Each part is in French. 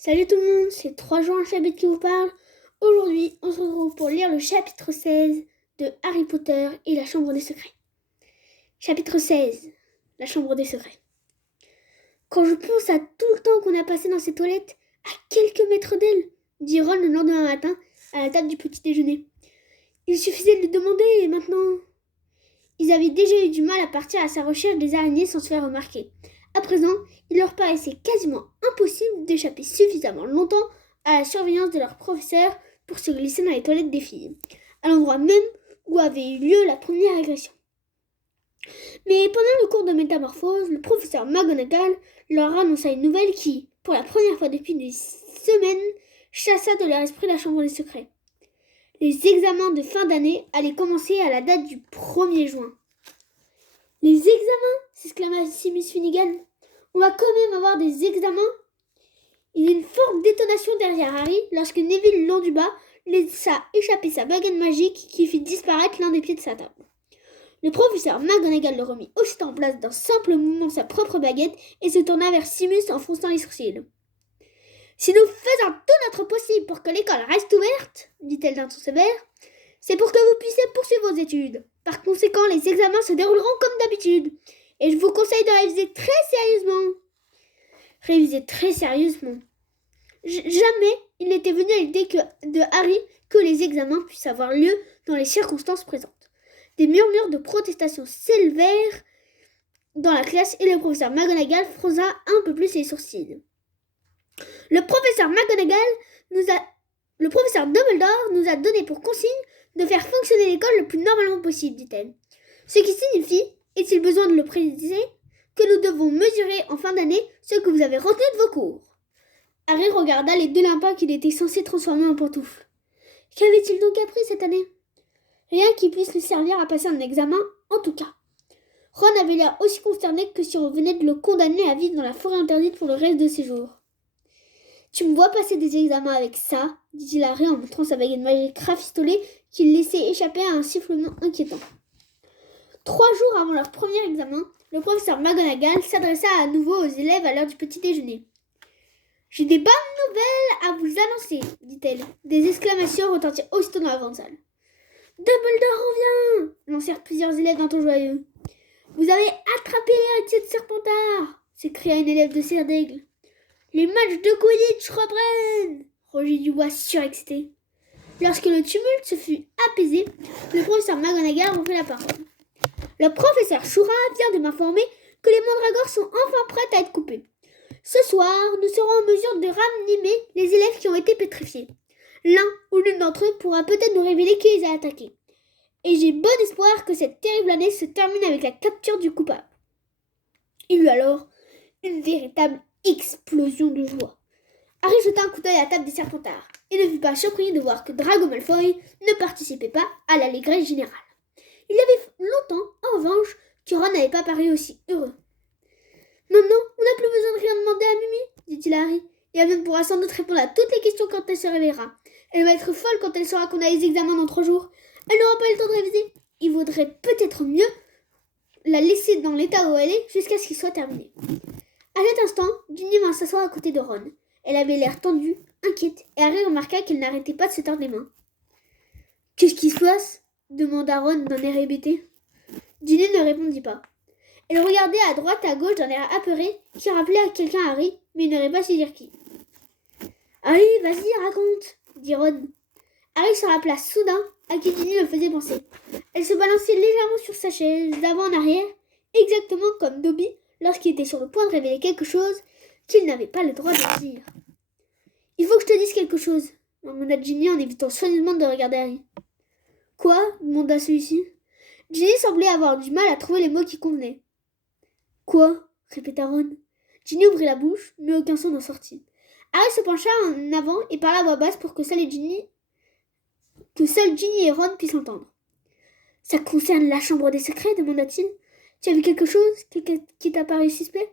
Salut tout le monde, c'est 3 jours un chapitre qui vous parle. Aujourd'hui, on se retrouve pour lire le chapitre 16 de Harry Potter et la Chambre des Secrets. Chapitre 16, la Chambre des Secrets. Quand je pense à tout le temps qu'on a passé dans ces toilettes, à quelques mètres d'elle, dit Ron le lendemain matin, à la table du petit déjeuner. Il suffisait de lui demander et maintenant... Ils avaient déjà eu du mal à partir à sa recherche des araignées sans se faire remarquer. À présent, il leur paraissait quasiment impossible d'échapper suffisamment longtemps à la surveillance de leur professeur pour se glisser dans les toilettes des filles, à l'endroit même où avait eu lieu la première agression. Mais pendant le cours de métamorphose, le professeur McGonagall leur annonça une nouvelle qui, pour la première fois depuis des semaines, chassa de leur esprit la chambre des secrets. Les examens de fin d'année allaient commencer à la date du 1er juin. « Les examens !» s'exclama Seamus Finnegan. « On va quand même avoir des examens !» Il y eut une forte détonation derrière Harry lorsque Neville Londubat laissa échapper sa baguette magique qui fit disparaître l'un des pieds de sa table. Le professeur McGonagall le remit aussitôt en place d'un simple mouvement sa propre baguette et se tourna vers Seamus en fronçant les sourcils. « Si nous faisons tout notre possible pour que l'école reste ouverte, dit-elle d'un ton sévère, c'est pour que vous puissiez poursuivre vos études. Par conséquent, les examens se dérouleront comme d'habitude. Et je vous conseille de réviser très sérieusement. » Réviser très sérieusement. Jamais il n'était venu à l'idée de Harry que les examens puissent avoir lieu dans les circonstances présentes. Des murmures de protestation s'élevèrent dans la classe et le professeur McGonagall fronça un peu plus les sourcils. Le professeur Dumbledore nous a donné pour consigne de faire fonctionner l'école le plus normalement possible, dit-elle. Ce qui signifie, est-il besoin de le préciser, que nous devons mesurer en fin d'année ce que vous avez retenu de vos cours. Harry regarda les deux limpins qu'il était censé transformer en pantoufles. Qu'avait-il donc appris cette année? Rien qui puisse lui servir à passer un examen, en tout cas. Ron avait l'air aussi consterné que si on venait de le condamner à vivre dans la forêt interdite pour le reste de ses jours. « Tu me vois passer des examens avec ça ?» dit-il à Harry en montrant sa baguette magique rafistolée qu'il laissait échapper à un sifflement inquiétant. 3 jours avant leur premier examen, le professeur McGonagall s'adressa à nouveau aux élèves à l'heure du petit déjeuner. « J'ai des bonnes nouvelles à vous annoncer, dit-elle. Des exclamations retentirent aussitôt dans la grande salle. « Dumbledore revient !» lancèrent plusieurs élèves d'un ton joyeux. « Vous avez attrapé l'héritier de Serpentard !» s'écria une élève de Serre d'Aigle. « Les matchs de Quidditch reprennent !» rugit Dubois surexcité. Lorsque le tumulte se fut apaisé, le professeur McGonagall reprit la parole. « Le professeur Choura vient de m'informer que les mandragores sont enfin prêtes à être coupées. Ce soir, nous serons en mesure de ranimer les élèves qui ont été pétrifiés. L'un ou l'une d'entre eux pourra peut-être nous révéler qui les a attaqués. Et j'ai bon espoir que cette terrible année se termine avec la capture du coupable. » Il y eut alors une véritable explosion de joie. Harry jeta un coup d'œil à la table des Serpentards et ne fut pas surpris de voir que Drago Malfoy ne participait pas à l'allégresse générale. Il y avait longtemps, en revanche, que Ron n'avait pas paru aussi heureux. « Maintenant, on n'a plus besoin de rien demander à Mimi, dit-il à Harry, et Hermione pourra sans doute répondre à toutes les questions quand elle se réveillera. Elle va être folle quand elle saura qu'on a les examens dans 3 jours. Elle n'aura pas eu le temps de réviser. Il vaudrait peut-être mieux la laisser dans l'état où elle est jusqu'à ce qu'il soit terminé. » À cet instant, Ginny vint s'asseoir à côté de Ron. Elle avait l'air tendue, inquiète, et Harry remarqua qu'elle n'arrêtait pas de se tordre les mains. « Qu'est-ce qui se passe ?» demanda Ron d'un air hébété. Ginny ne répondit pas. Elle regardait à droite et à gauche d'un air apeuré qui rappelait à quelqu'un Harry, mais il n'aurait pas su dire qui. « Allez, vas-y, raconte !» dit Ron. Harry se rappela soudain à qui Ginny le faisait penser. Elle se balançait légèrement sur sa chaise, d'avant en arrière, exactement comme Dobby lorsqu'il était sur le point de révéler quelque chose qu'il n'avait pas le droit de dire. « Il faut que je te dise quelque chose, » murmura Ginny en évitant soigneusement de regarder Harry. « Quoi ?» demanda celui-ci. Ginny semblait avoir du mal à trouver les mots qui convenaient. « Quoi ?» répéta Ron. Ginny ouvrit la bouche, mais aucun son n'en sortit. Harry se pencha en avant et parla à voix basse pour que seul Ginny et Ron puissent l'entendre. « Ça concerne la chambre des secrets ?» demanda-t-il. « Tu as vu quelque chose qui t'a paru suspect ?»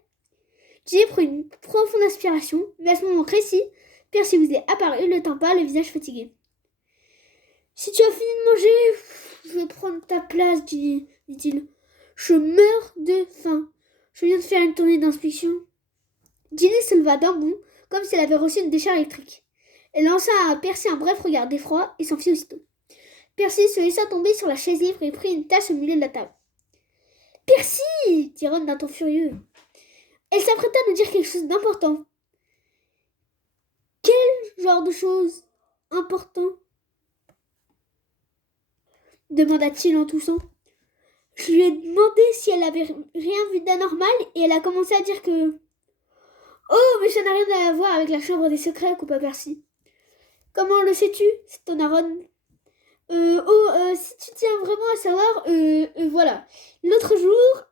Ginny prit une profonde inspiration, mais à ce moment précis, Percy vous est apparu, le teint pâle, le visage fatigué. « Si tu as fini de manger, je vais prendre ta place, Ginny, dit-il. Je meurs de faim. Je viens de faire une tournée d'inspection. » Ginny se leva d'un bond, comme si elle avait reçu une décharge électrique. Elle lança à Percy un bref regard d'effroi et s'enfuit aussitôt. Percy se laissa tomber sur la chaise libre et prit une tasse au milieu de la table. « Percy !» dit Ron d'un ton furieux. Elle s'apprêta à nous dire quelque chose d'important. « Quel genre de chose important ?» demanda-t-il en toussant. Je lui ai demandé si elle avait rien vu d'anormal et elle a commencé à dire que... « Oh, mais ça n'a rien à voir avec la chambre des secrets, coupa Percy. »« Comment le sais-tu » s'étonna Ron. Si tu tiens vraiment à savoir, voilà. L'autre jour,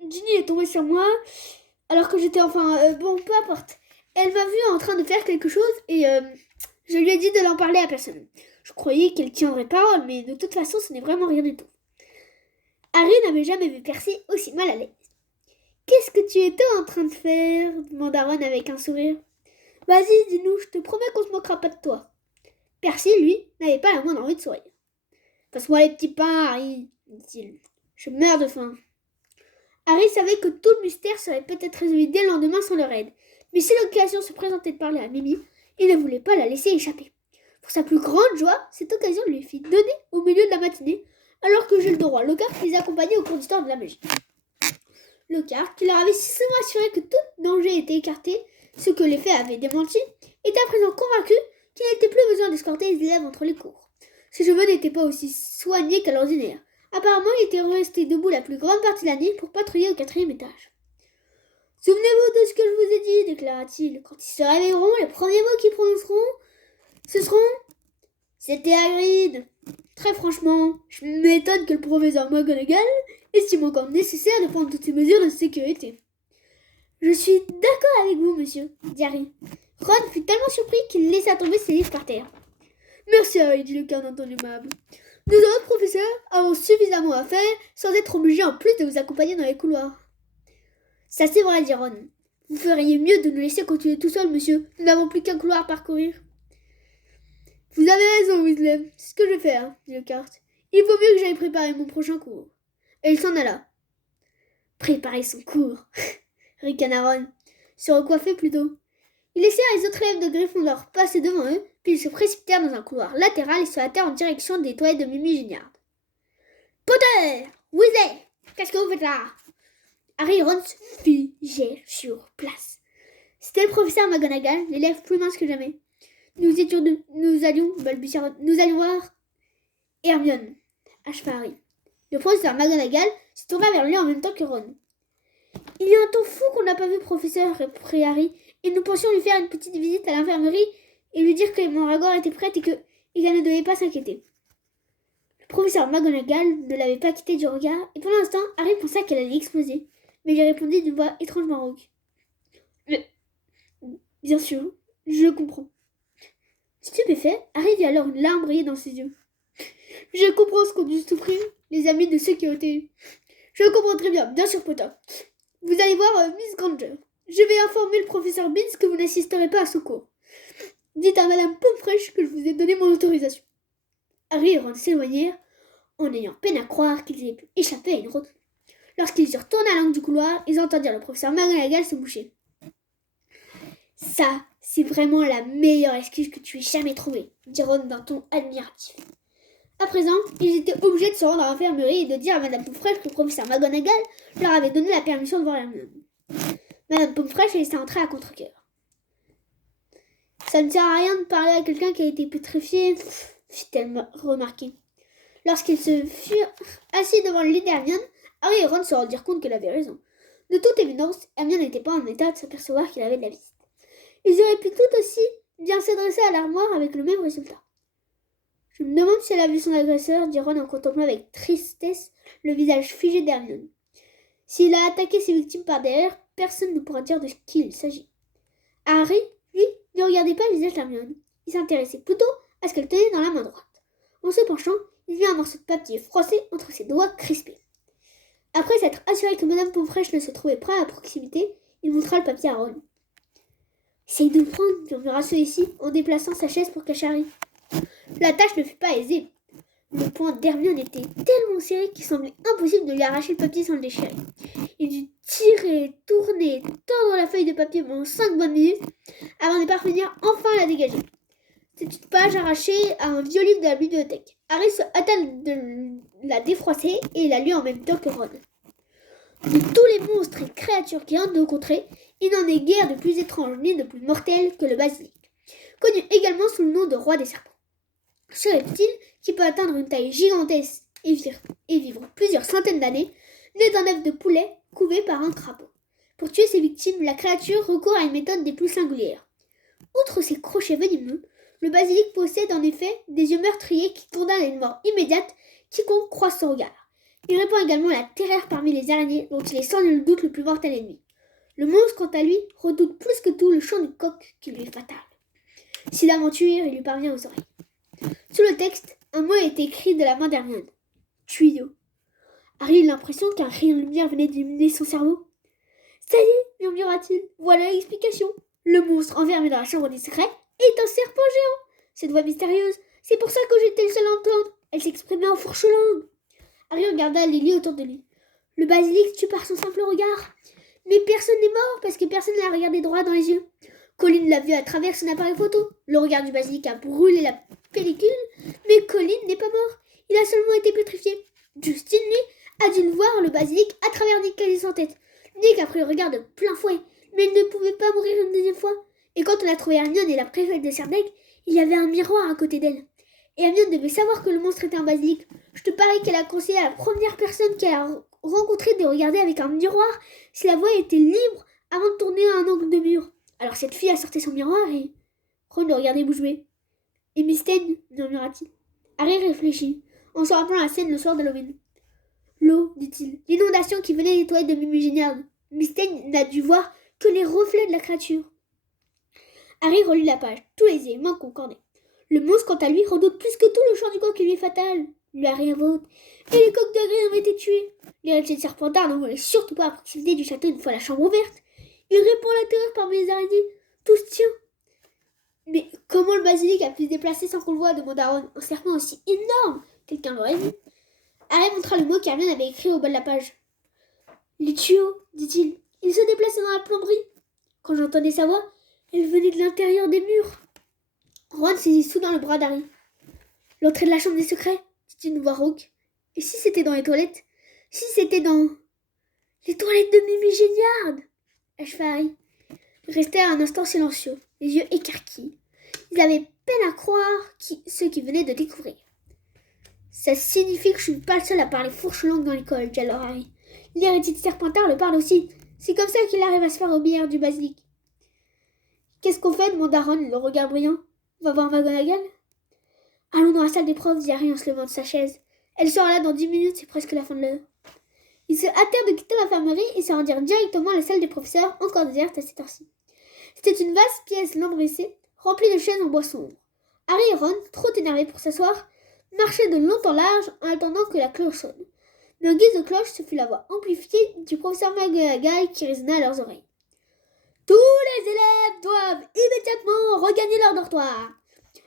Ginny est tombée sur moi, alors que j'étais bon, peu importe. Elle m'a vue en train de faire quelque chose et je lui ai dit de l'en parler à personne. Je croyais qu'elle tiendrait parole, mais de toute façon, ce n'est vraiment rien du tout. Harry n'avait jamais vu Percy aussi mal à l'aise. « Qu'est-ce que tu étais en train de faire » demanda Ron avec un sourire. « Vas-y, dis-nous, je te promets qu'on se moquera pas de toi. » Percy, lui, n'avait pas la moindre envie de sourire. « Passe-moi les petits pains, Harry, dit-il. Je meurs de faim. » Harry savait que tout le mystère serait peut-être résolu dès le lendemain sans leur aide. Mais si l'occasion se présentait de parler à Mimi, il ne voulait pas la laisser échapper. Pour sa plus grande joie, cette occasion lui fut donnée au milieu de la matinée, alors que Gilles de Roi Lockhart les accompagnait au cours d'histoire de la magie. Lockhart, qui leur avait si souvent assuré que tout danger était écarté, ce que les faits avaient démenti, était à présent convaincu qu'il n'était plus besoin d'escorter les élèves entre les cours. Ses cheveux n'étaient pas aussi soignés qu'à l'ordinaire. Apparemment, il était resté debout la plus grande partie de la nuit pour patrouiller au 4e étage. « Souvenez-vous de ce que je vous ai dit, déclara-t-il. Quand ils se réveilleront, les premiers mots qu'ils prononceront, ce seront... C'était Hagrid. Très franchement, je m'étonne que le professeur McGonagall estime encore nécessaire de prendre toutes ces mesures de sécurité. »« Je suis d'accord avec vous, monsieur, » dit Harry. Ron fut tellement surpris qu'il laissa tomber ses livres par terre. « Merci, Harry, dit le cœur d'un ton aimable. Nous autres professeurs avons suffisamment à faire sans être obligés en plus de vous accompagner dans les couloirs. »« Ça c'est vrai, dit Ron. Vous feriez mieux de nous laisser continuer tout seul, monsieur. Nous n'avons plus qu'un couloir à parcourir. »« Vous avez raison, Weasley. C'est ce que je vais faire, dit Lockhart. Il vaut mieux que j'aille préparer mon prochain cours. » Et il s'en alla. Préparer son cours, ricana Ron, se recoiffer plutôt. Ils laissèrent les autres élèves de Gryffondor passer devant eux, puis ils se précipitèrent dans un couloir latéral et se hâtèrent en direction des toilettes de Mimi Gignard. « Potter! Weasley! Qu'est-ce que vous faites là ?» Harry et Ron se figèrent sur place. C'était le professeur McGonagall, l'élève plus mince que jamais. Nous allions voir Hermione, acheva Harry. Le professeur McGonagall se tourna vers lui en même temps que Ron. « Il y a un temps fou qu'on n'a pas vu, professeur, reprit Harry, et nous pensions lui faire une petite visite à l'infirmerie et lui dire que les mandragores étaient prêtes et qu'elle ne devait pas s'inquiéter. » Le professeur McGonagall ne l'avait pas quitté du regard, et pour l'instant, Harry pensa qu'elle allait exploser, mais il répondit d'une voix étrangement rauque. « Mais, bien sûr, je comprends. » Stupéfait, Harry vit alors une larme briller dans ses yeux. « Je comprends ce qu'ont dû souffrir les amis de ceux qui ont été... Je comprends très bien sûr, Potter. Vous allez voir Miss Granger. Je vais informer le professeur Binns que vous n'assisterez pas à ce cours. Dites à Madame Pomfrey que je vous ai donné mon autorisation. » Harry et Ron s'éloignèrent en ayant peine à croire qu'ils aient pu échapper à une route. Lorsqu'ils eurent tourné à l'angle du couloir, ils entendirent le professeur McGonagall se boucher. « Ça, c'est vraiment la meilleure excuse que tu aies jamais trouvée, » dit Ron d'un ton admiratif. À présent, ils étaient obligés de se rendre à l'infirmerie et de dire à Madame Pomfrey que le professeur McGonagall leur avait donné la permission de voir Hermione. Madame Pomfrey les laissa entrer à contre-cœur. « Ça ne sert à rien de parler à quelqu'un qui a été pétrifié, » fit-elle remarquer. Lorsqu'ils se furent assis devant le lit d'Hermione, Harry et Ron se rendirent compte qu'elle avait raison. De toute évidence, Hermione n'était pas en état de s'apercevoir qu'il avait de la visite. Ils auraient pu tout aussi bien s'adresser à l'armoire avec le même résultat. « Je me demande si elle a vu son agresseur, » dit Ron en contemplant avec tristesse le visage figé d'Hermione. « S'il a attaqué ses victimes par derrière, personne ne pourra dire de qui il s'agit. » Harry, lui, ne regardait pas le visage d'Hermione. Il s'intéressait plutôt à ce qu'elle tenait dans la main droite. En se penchant, il vit un morceau de papier froissé entre ses doigts crispés. Après s'être assuré que Madame Pomfrey ne se trouvait pas à proximité, il montra le papier à Ron. « Essaye de le prendre, » murmura celui-ci en déplaçant sa chaise pour cacher Harry. La tâche ne fut pas aisée. Le poing d'Hermione était tellement serré qu'il semblait impossible de lui arracher le papier sans le déchirer. Il dut tirer, tourner, tordre la feuille de papier pendant 5 bonnes minutes avant de parvenir enfin à la dégager. C'est une page arrachée à un vieux livre de la bibliothèque. Harry se hâta de la défroisser et la lut en même temps que Ron. De tous les monstres et créatures qui hantent nos contrées, il n'en est guère de plus étrange ni de plus mortel que le basilic, connu également sous le nom de roi des serpents. Ce reptile, qui peut atteindre une taille gigantesque et vivre plusieurs centaines d'années, naît d'un œuf de poulet couvé par un crapaud. Pour tuer ses victimes, la créature recourt à une méthode des plus singulières. Outre ses crochets venimeux, le basilic possède en effet des yeux meurtriers qui condamnent à une mort immédiate quiconque croise son regard. Il répand également la terreur parmi les araignées dont il est sans nul doute le plus mortel ennemi. Le monstre, quant à lui, redoute plus que tout le chant du coq qui lui est fatal. Si l'aventure il lui parvient aux oreilles. Sous le texte, un mot est écrit de la main d'Hermione. Tuyau. Harry eut l'impression qu'un rayon de lumière venait d'illuminer son cerveau. Ça y est, murmura-t-il, voilà l'explication. Le monstre enfermé dans la chambre des secrets est un serpent géant. Cette voix mystérieuse, c'est pour ça que j'étais le seul à entendre. Elle s'exprimait en fourche-langue. Harry regarda Lily autour de lui. Le basilic tue par son simple regard. Mais personne n'est mort parce que personne ne l'a regardé droit dans les yeux. Colin l'a vu à travers son appareil photo. Le regard du basilic a brûlé la pellicule, mais Colin n'est pas mort. Il a seulement été pétrifié. Justin, lui, a dû voir le basilic à travers Nick quasi sans tête. Nick a pris le regard de plein fouet, mais il ne pouvait pas mourir une deuxième fois. Et quand on a trouvé Hermione et la préfète de Serdaigle, il y avait un miroir à côté d'elle. Et Hermione devait savoir que le monstre était un basilic. Je te parie qu'elle a conseillé à la première personne qu'elle a rencontrée de regarder avec un miroir si la voie était libre avant de tourner à un angle de mur. Alors cette fille a sorti son miroir et Ron le regardait bouche bée. « Et Miss Stein ?» murmura-t-il. Harry réfléchit, en se rappelant la scène le soir d'Halloween. « L'eau, dit-il, l'inondation qui venait des toilettes de Mimi Géniard. Miss Stein n'a dû voir que les reflets de la créature. » Harry relut la page, tous les éléments concordaient. Le monstre, quant à lui, redoute plus que tout le chant du coq qui lui est fatal. Lui a rien vote. Et les coqs de gris ont été tués. L'héritier de Serpentard ne voulait surtout pas à proximité du château une fois la chambre ouverte. Il répand la terreur parmi les araignées. Tout se tient. Mais comment le basilic a pu se déplacer sans qu'on le voie demanda Ron. Un serpent aussi énorme. Quelqu'un l'aurait vu. Harry montra le mot qu'Hermione avait écrit au bas de la page. Les tuyaux, dit-il. Ils se déplaçaient dans la plomberie. Quand j'entendais sa voix, elle venait de l'intérieur des murs. Ron saisit soudain le bras d'Harry. L'entrée de la chambre des secrets, dit une voix rauque. Et si c'était dans les toilettes? Si c'était dans les toilettes de Mimi Géniard? Acheva Harry. Ils restèrent un instant silencieux, les yeux écarquillés. Ils avaient peine à croire ce qu'ils venaient de découvrir. Ça signifie que je suis pas le seul à parler fourche-langue dans l'école, dit alors Harry. L'héritier de Serpentard le parle aussi. C'est comme ça qu'il arrive à se faire obéir du basilic. Qu'est-ce qu'on fait demanda Ron, le regard brillant. On va voir McGonagall? Allons dans la salle des profs, dit Harry en se levant de sa chaise. Elle sera là dans 10 minutes, c'est presque la fin de l'heure. Ils se hâtèrent de quitter l'infirmerie et se rendirent directement à la salle des professeurs, encore déserte à cette heure-ci. C'était une vaste pièce lambrissée, remplie de chaises en bois sombre. Harry et Ron, trop énervés pour s'asseoir, marchaient de long en large en attendant que la cloche sonne. Mais en guise de cloche, ce fut la voix amplifiée du professeur McGonagall qui résonna à leurs oreilles. Tous les élèves doivent immédiatement regagner leur dortoir.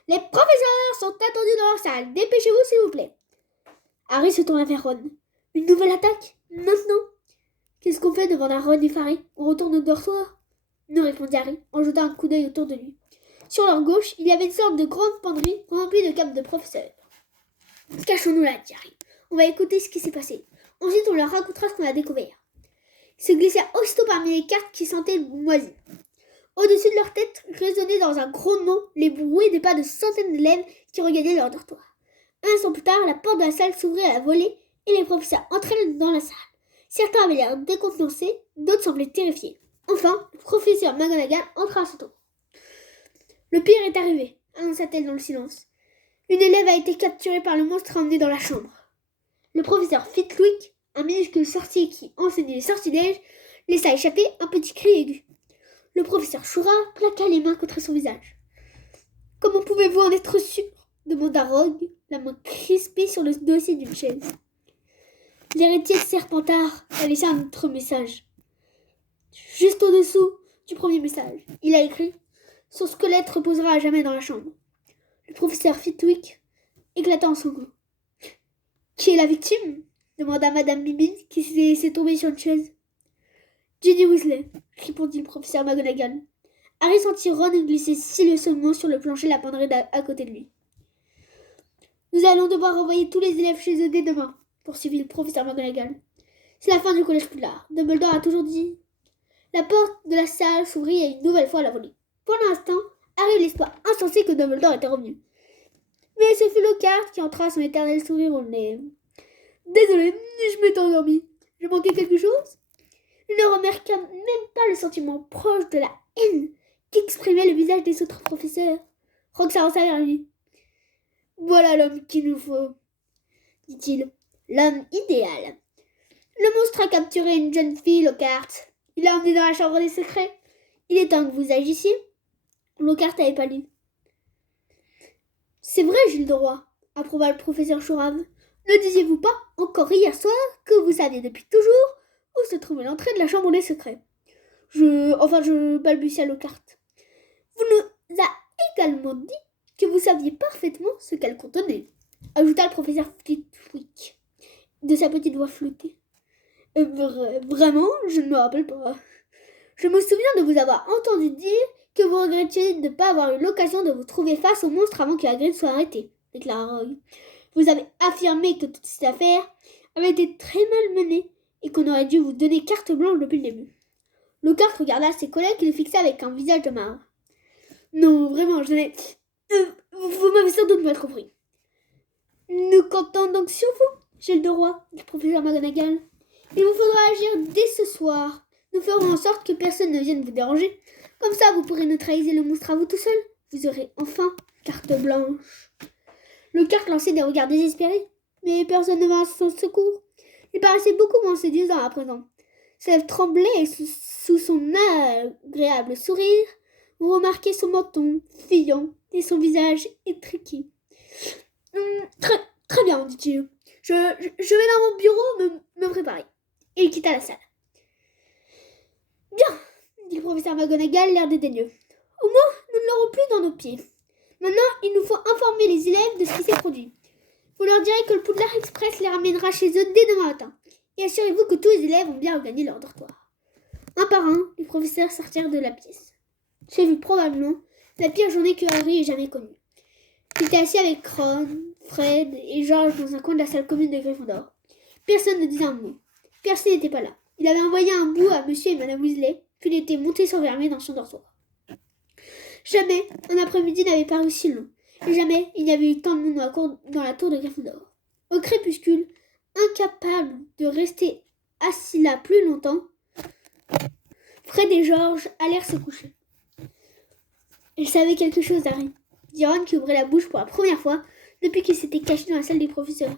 Les professeurs sont attendus dans leur salle. Dépêchez-vous, s'il vous plaît. Harry se tourna vers Ron. Une nouvelle attaque? Maintenant? Qu'est-ce qu'on fait demanda Ron effaré. On retourne au dortoir? Non, répondit Harry, en jetant un coup d'œil autour de lui. Sur leur gauche, il y avait une sorte de grande penderie remplie de capes de professeurs. Cachons-nous là, dit Harry. On va écouter ce qui s'est passé. Ensuite, on leur racontera ce qu'on a découvert. Ils se glissèrent aussitôt parmi les cartes qui sentaient moisies. Au-dessus de leur tête résonnaient dans un grondement les bruits des pas de centaines d'élèves qui regagnaient leur dortoir. Un instant plus tard, la porte de la salle s'ouvrit à la volée et les professeurs entraînèrent dans la salle. Certains avaient l'air décontenancés, d'autres semblaient terrifiés. Enfin, le professeur McGonagall entra à son tour. Le pire est arrivé, annonça-t-elle dans le silence. Une élève a été capturée par le monstre et emmenée dans la chambre. Le professeur Flitwick, un minuscule sorcier qui enseignait les sortilèges, laissa échapper un petit cri aigu. Le professeur Choura plaqua les mains contre son visage. « Comment pouvez-vous en être sûr ?» demanda Rogue, la main crispée sur le dossier d'une chaise. L'héritier de Serpentard a laissé un autre message. Juste au-dessous du premier message, il a écrit « Son squelette reposera à jamais dans la chambre. » Le professeur Flitwick éclata en sanglots. « Qui est la victime ?» demanda Madame Bibbins qui s'est laissée tomber sur une chaise. Ginny Weasley, répondit le professeur McGonagall. Harry sentit Ron glisser silencieusement sur le plancher la penderie à côté de lui. Nous allons devoir renvoyer tous les élèves chez eux dès demain, poursuivit le professeur McGonagall. C'est la fin du collège Poudlard. Dumbledore a toujours dit. La porte de la salle s'ouvrit une nouvelle fois à la volée. Pour l'instant, Harry eut l'espoir insensé que Dumbledore était revenu. Mais ce fut Lockhart qui entra son éternel sourire au nez. Désolé, je m'étais endormi. Je manquais quelque chose? Il ne remarqua même pas le sentiment proche de la haine qu'exprimait le visage des autres professeurs. Rogue s'avança vers lui. Voilà l'homme qu'il nous faut, dit-il. L'homme idéal. Le monstre a capturé une jeune fille, Lockhart. Il l'a emmenée dans la chambre des secrets. Il est temps que vous agissiez. Lockhart n'avait pas lu. C'est vrai, Gilles de Roi, approuva le professeur Chourave. Ne disiez-vous pas, encore hier soir, que vous saviez depuis toujours où se trouvait l'entrée de la chambre des secrets? Je balbutia Lockhart. Vous nous a également dit que vous saviez parfaitement ce qu'elle contenait, ajouta le professeur Flitwick, de sa petite voix flottée. Vraiment, je ne me rappelle pas. Je me souviens de vous avoir entendu dire que vous regrettiez de ne pas avoir eu l'occasion de vous trouver face au monstre avant que Hagrid soit arrêté, déclara Rogue. Vous avez affirmé que toute cette affaire avait été très mal menée et qu'on aurait dû vous donner carte blanche depuis le début. Lockhart regarda ses collègues qui le fixaient avec un visage de marre. Non, vraiment, je n'ai... vous m'avez sans doute mal compris. Nous comptons donc sur vous, Gilles de Roi, dit le professeur McGonagall. Il vous faudra agir dès ce soir. Nous ferons en sorte que personne ne vienne vous déranger. Comme ça, vous pourrez neutraliser le monstre à vous tout seul. Vous aurez enfin carte blanche. Lockhart lançait des regards désespérés, mais personne ne vint à son secours. Il paraissait beaucoup moins séduisant à présent. Ses lèvres tremblaient sous son agréable sourire. On remarquait son menton fuyant et son visage étriqué. Très bien, dit-il. Je vais dans mon bureau me préparer. Et il quitta la salle. Bien, dit le professeur McGonagall, l'air dédaigneux. Au moins, nous ne l'aurons plus dans nos pieds. Maintenant, il nous faut informer les élèves de ce qui s'est produit. Vous leur direz que le Poudlard Express les ramènera chez eux dès demain matin. Et assurez-vous que tous les élèves ont bien regagné leur dortoir. Un par un, les professeurs sortirent de la pièce. J'ai vu probablement la pire journée que Harry ait jamais connue. Il était assis avec Ron, Fred et George dans un coin de la salle commune de Gryffondor. Personne ne disait un mot. Percy n'était pas là. Il avait envoyé un bout à monsieur et madame Weasley, puis il était monté s'enfermer dans son dortoir. Jamais un après-midi n'avait paru si long, et jamais il n'y avait eu tant de monde dans la tour de Gryffondor. Au crépuscule, incapable de rester assis là plus longtemps, Fred et George allèrent se coucher. Elle savait quelque chose, Harry, dit Ron qui ouvrait la bouche pour la première fois depuis qu'il s'était caché dans la salle des professeurs.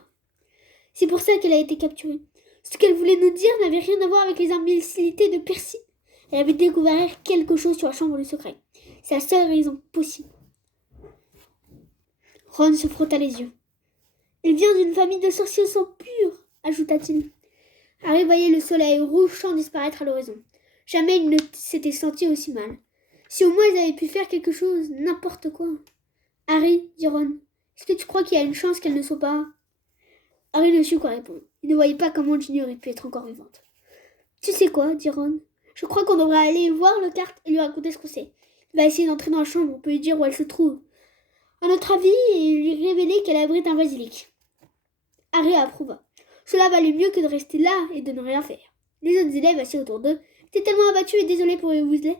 C'est pour ça qu'elle a été capturée. Ce qu'elle voulait nous dire n'avait rien à voir avec les imbécilités de Percy. Elle avait découvert quelque chose sur la chambre du secret. C'est la seule raison possible. Ron se frotta les yeux. Elle vient d'une famille de sorciers au sang pur, ajouta-t-il. Harry voyait le soleil rougeant disparaître à l'horizon. Jamais il ne s'était senti aussi mal. Si au moins ils avaient pu faire quelque chose, n'importe quoi. Harry, dit Ron, est-ce que tu crois qu'il y a une chance qu'elle ne soit pas... Harry ne sut quoi répondre. Il ne voyait pas comment Ginny aurait pu être encore vivante. Tu sais quoi, dit Ron. Je crois qu'on devrait aller voir Lockhart et lui raconter ce qu'on sait. Il va essayer d'entrer dans la chambre, on peut lui dire où elle se trouve. À notre avis, et lui révéler qu'elle abrite un basilic. Harry approuva. Cela valait mieux que de rester là et de ne rien faire. Les autres élèves assis autour d'eux étaient tellement abattus et désolés pour les Weasley